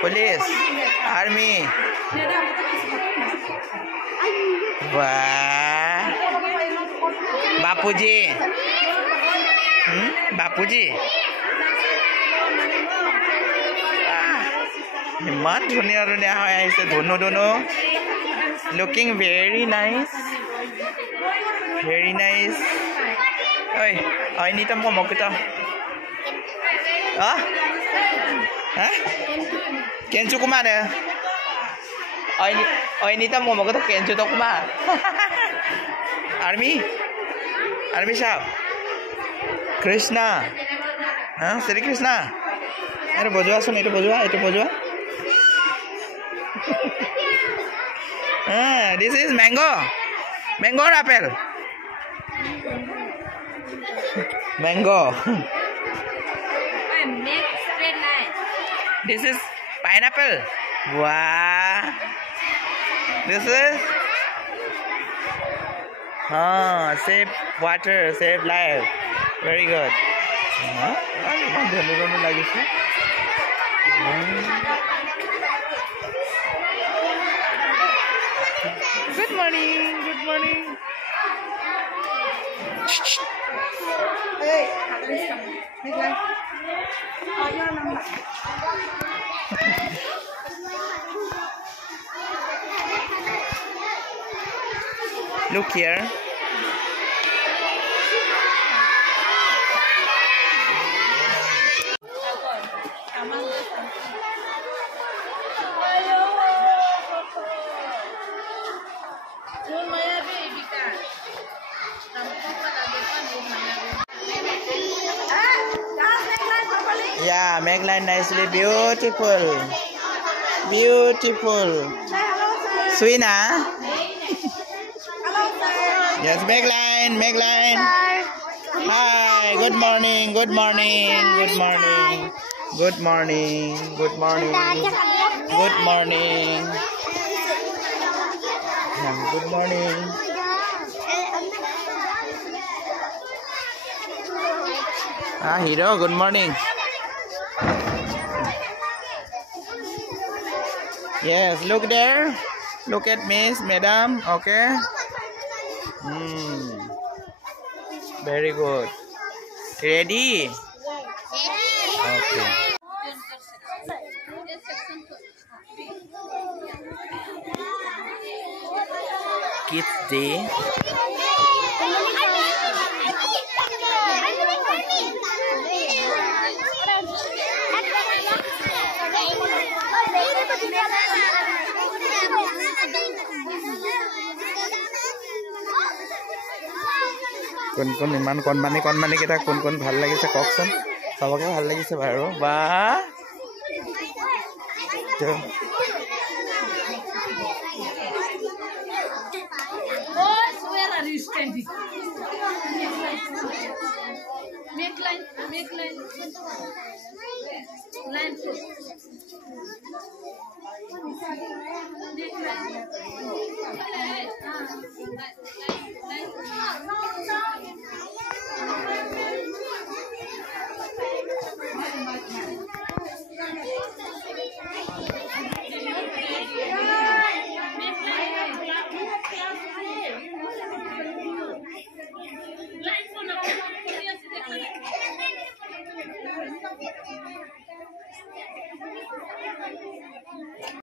Police, army. Wah, Bapuji. Bapuji. Iman dhuniya dhuniya hoy aise dono. Looking very nice. Very nice. Oi, I need some more kita. Ah? Hah? Kencu kumana? I need some more kita Kencu to kumana. Army? Army sahab. Krishna. Huh? Sri Krishna. Aduh bojua sun itu bojua. This is mango. Mango or apple? Mango. This is pineapple. Wow. This is save water, save life. Very good. Good morning. Good morning. Hey, look here. Yeah, make line nicely. Beautiful. Beautiful. Swina. Yes, make line. Make line. Hi. Good morning. Good morning. Good morning. Good morning. Good morning. Good morning. Good morning. Hero. Good morning. Yes, look there. Look at Miss, Madam. Okay. Very good. Ready? Okay. Kids Day. কোন ইমান কণমানি কেইটা কোন ভাল লাগিছে কওকচোন সবকে ভাল লাগিছে বাৰু বাহ